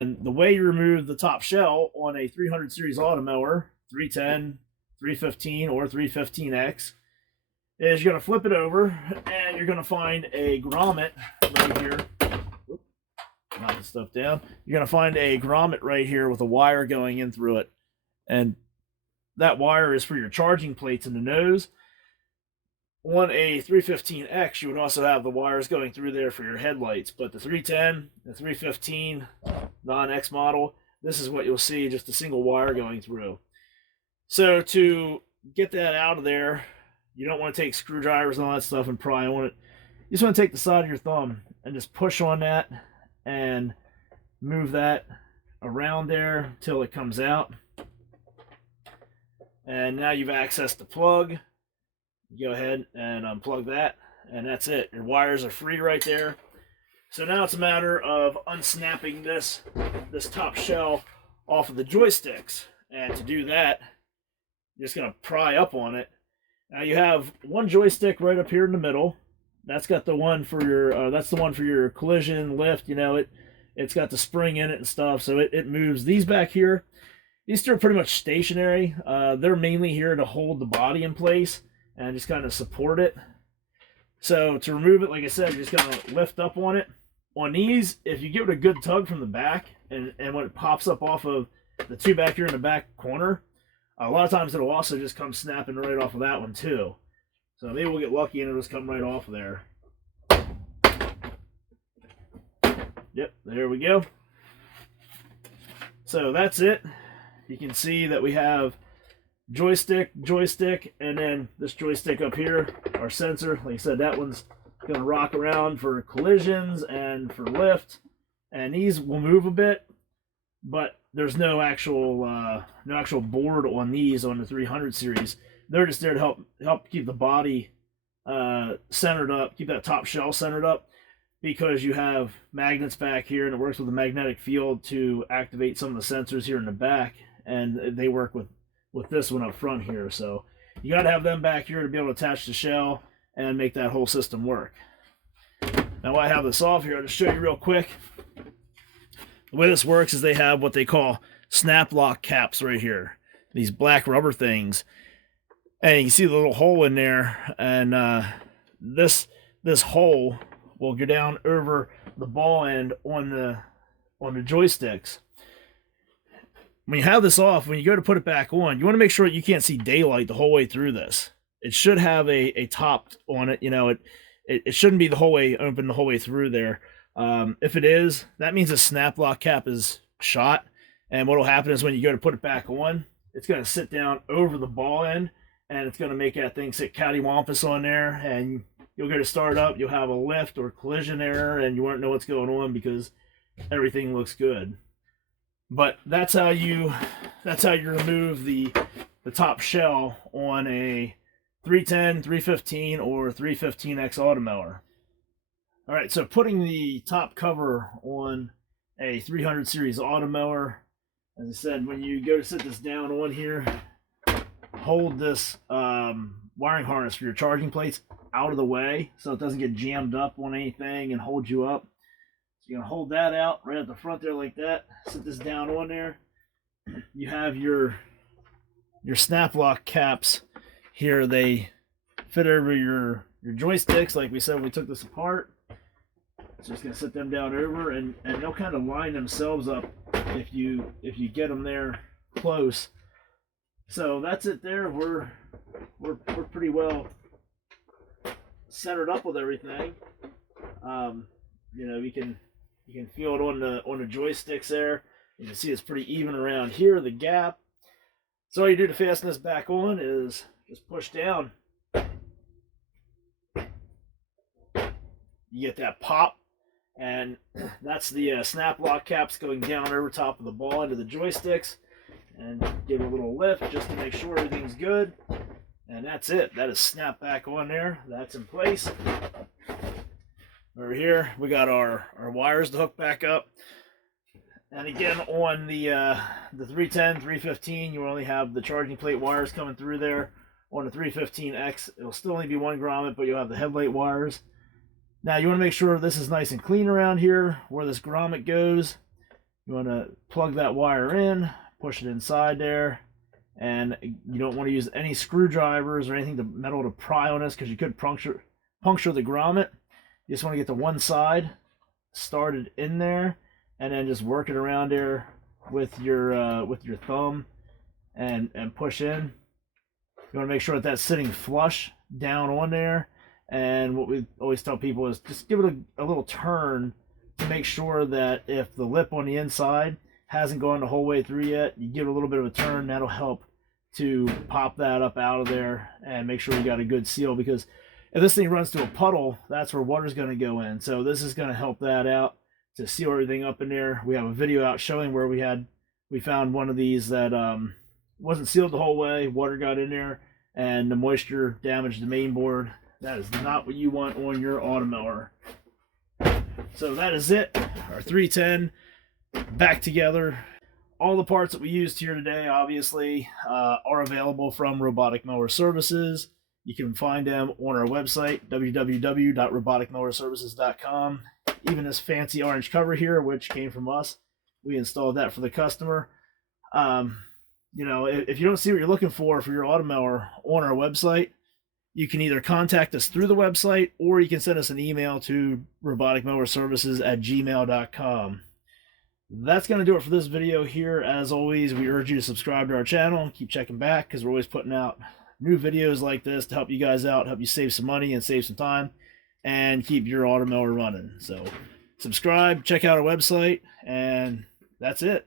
And the way you remove the top shell on a 300 series Automower, 310, 315, or 315X, is you're going to flip it over and you're going to find a grommet right here. Oop, knock the stuff down. You're going to find a grommet right here with a wire going in through it. And that wire is for your charging plates in the nose. On a 315X, you would also have the wires going through there for your headlights. But the 310, the 315 non-X model, this is what you'll see, just a single wire going through. So to get that out of there, you don't want to take screwdrivers and all that stuff and pry on it. You just want to take the side of your thumb and just push on that and move that around there till it comes out. And now you've accessed the plug. Go ahead and unplug that, and that's it. Your wires are free right there. So now it's a matter of unsnapping this top shell off of the joysticks. And to do that, you're just going to pry up on it. Now you have one joystick right up here in the middle. That's got the one for your that's the one for your collision lift. You know, it's got the spring in it and stuff, so it moves. These back here, these two are pretty much stationary. They're mainly here to hold the body in place and just kind of support it. So to remove it, like I said, you're just going to lift up on it. On these, if you give it a good tug from the back, and when it pops up off of the two back here in the back corner, a lot of times it'll also just come snapping right off of that one too. So maybe we'll get lucky and it'll just come right off of there. Yep, there we go. So that's it. You can see that we have joystick, and then this joystick up here, our sensor. Like I said, that one's going to rock around for collisions and for lift. And these will move a bit, but there's no actual board on these on the 300 series. They're just there to help keep the body centered up, keep that top shell centered up, because you have magnets back here, and it works with a magnetic field to activate some of the sensors here in the back, and they work with this one up front here. So you got to have them back here to be able to attach the shell and make that whole system work. Now while I have this off here, I'll just show you real quick. The way this works is they have what they call snap lock caps right here. These black rubber things. And you can see the little hole in there, and this hole will go down over the ball end on the joysticks. When you have this off, when you go to put it back on, you want to make sure that you can't see daylight the whole way through this. It should have a top on it. You know, it shouldn't be the whole way open the whole way through there. If it is, that means the snap lock cap is shot. And what will happen is when you go to put it back on, it's going to sit down over the ball end, and it's going to make that thing sit cattywampus on there, and you'll go to start up, you'll have a lift or collision error, and you won't know what's going on because everything looks good. But that's how you remove the top shell on a 310, 315, or 315X Automower. All right, so putting the top cover on a 300 series Automower, as I said, when you go to sit this down on here, hold this wiring harness for your charging plates out of the way so it doesn't get jammed up on anything and hold you up. So you're going to hold that out right at the front there like that. Sit this down on there. You have your snap lock caps here. They fit over your joysticks like we said when we took this apart. So just going to sit them down over, and they'll kind of line themselves up if you get them there close. So that's it there. We're pretty well centered up with everything. You know, you can feel it on the joysticks there. You can see it's pretty even around here, the gap. So all you do to fasten this back on is just push down. You get that pop, and that's the snap lock caps going down over top of the ball into the joysticks, and give it a little lift just to make sure everything's good. And that's it. That is snapped back on there. That's in place. Over here, we got our wires to hook back up. And again, on the 310, 315, you only have the charging plate wires coming through there. On the 315X, it'll still only be one grommet, but you'll have the headlight wires. Now, you want to make sure this is nice and clean around here where this grommet goes. You want to plug that wire in, push it inside there, and you don't want to use any screwdrivers or anything to metal to pry on this because you could puncture the grommet. You just want to get the one side started in there, and then just work it around there with your thumb and push in. You want to make sure that that's sitting flush down on there. And what we always tell people is just give it a little turn to make sure that if the lip on the inside hasn't gone the whole way through yet, you give it a little bit of a turn. That'll help to pop that up out of there and make sure you got a good seal, because if this thing runs to a puddle, that's where water's going to go in. So this is going to help that out to seal everything up in there. We have a video out showing where we found one of these that wasn't sealed the whole way. Water got in there and the moisture damaged the main board. That is not what you want on your Automower. So that is it. Our 310 back together. All the parts that we used here today, obviously, are available from Robotic Mower Services. You can find them on our website, www.roboticmowerservices.com. Even this fancy orange cover here, which came from us, we installed that for the customer. You know, if you don't see what you're looking for your Automower on our website, you can either contact us through the website or you can send us an email to roboticmowerservices@gmail.com. That's going to do it for this video here. As always, we urge you to subscribe to our channel. Keep checking back because we're always putting out new videos like this to help you guys out, help you save some money and save some time, and keep your Automower running. So subscribe, check out our website, and that's it.